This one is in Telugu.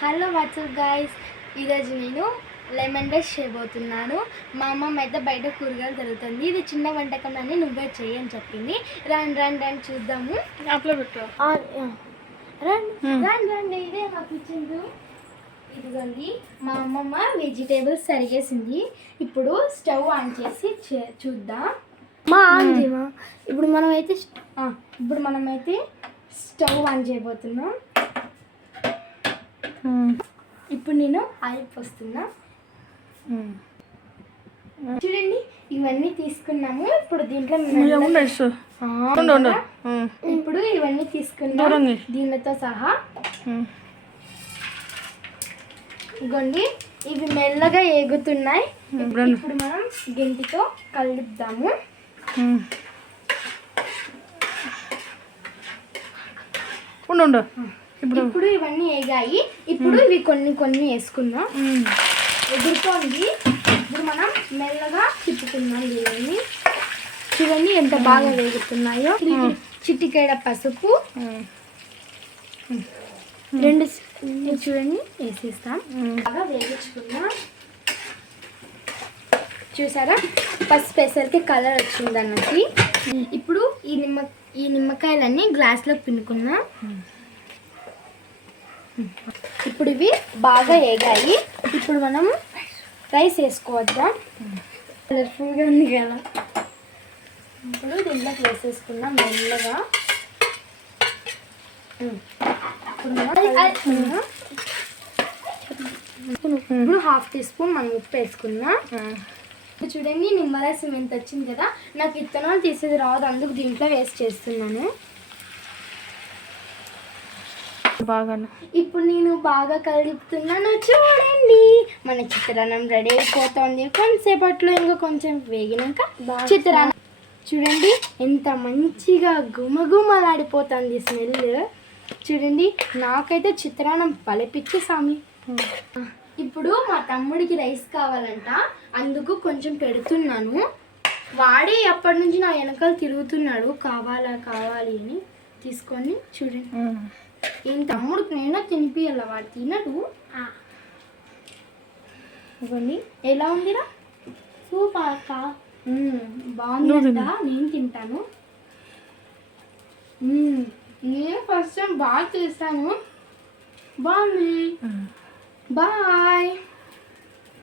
హలో వాట్సాప్ గాయ్స్, ఈరోజు నేను లెమన్ రైస్ చేయబోతున్నాను. మా అమ్మమ్మ అయితే బయట కూరగాయలు దొరుకుతుంది. ఇది చిన్న వంటకం అని నువ్వే చెయ్యి అని చెప్పింది. రండి రండి రండి చూద్దాము. రండి రండి, ఇదే మా కిచెన్. ఇదిగోండి మా అమ్మమ్మ వెజిటేబుల్స్ సరిగేసింది. ఇప్పుడు స్టవ్ ఆన్ చేసి చూద్దాం. ఇప్పుడు మనమైతే స్టవ్ ఆన్ చేయబోతున్నాం. ఇప్పుడు నేను ఆయిల్ పోస్తున్నా. చూడండి, ఇవన్నీ తీసుకున్నాము. ఇప్పుడు దీంట్లో ఇప్పుడు ఇవన్నీ తీసుకున్నాం దీనితో సహా. ఇగోండి, ఇవి మెల్లగా ఏగుతున్నాయి. ఇప్పుడు మనం గెంటితో కలుపుదాము. ఇప్పుడు ఇవన్నీ వేగాయి. ఇప్పుడు ఇవి కొన్ని కొన్ని వేసుకుందాం. ఎగురుతోంది. ఇప్పుడు మనం మెల్లగా తిప్పుకుందాం. ఇవన్నీ చూడండి ఎంత బాగా వేగుతున్నాయో. చిటికెడ పసుపు, రెండు చూడండి వేసేస్తాం. బాగా వేగించుకుందాం. చూసారా, పసుపు వేసరికి కలర్ వచ్చింది అన్నది. ఇప్పుడు ఈ నిమ్మకాయలన్నీ గ్లాస్లో పిండుకుందాం. ఇప్పుడు ఇవి బాగా వేగాయి. ఇప్పుడు మనం రైస్ వేసుకోవద్దాం. కలర్ఫుల్గా ఉంది కదా. ఇప్పుడు దీంట్లోకి వేసేసుకుందాం మెల్లగా. ఇప్పుడు 1/2 టీ స్పూన్ మనం ఉప్పు వేసుకుందాం. చూడండి, నిమ్మరసం ఎంత వచ్చింది కదా. నాకు ఇత్తనాలు తీసేది రాదు, అందుకు దీంట్లో వేస్ట్ చేస్తున్నాను. ఇప్పుడు నేను బాగా కలుపుతున్నాను. చూడండి, మన చిత్రాన్నం రెడీ అయిపోతుంది. కొంతసేపట్లో ఇంకా కొంచెం వేగినాక చిత్రాన్నం చూడండి ఎంత మంచిగా గుమగుమలాడిపోతుంది స్మెల్. చూడండి, నాకైతే చిత్రాన్నం పలిపిచ్చి సామి. ఇప్పుడు మా తమ్ముడికి రైస్ కావాలంట, అందుకు కొంచెం పెడుతున్నాను. వాడే అప్పటి నుంచి నా వెనకాల తిరుగుతున్నాడు, కావాలి అని. తీసుకొని చూడండి, ఈయన తమ్ముడికి నేను తినిపియాల, వాడు తినడు. ఇవ్వండి, ఎలా ఉందిరా? సూపర్ అక్క, బాగుందంట. నేను తింటాను. నేను ఫస్ట్ టైం బాగా చేస్తాను. బాగుంది. బాయ్.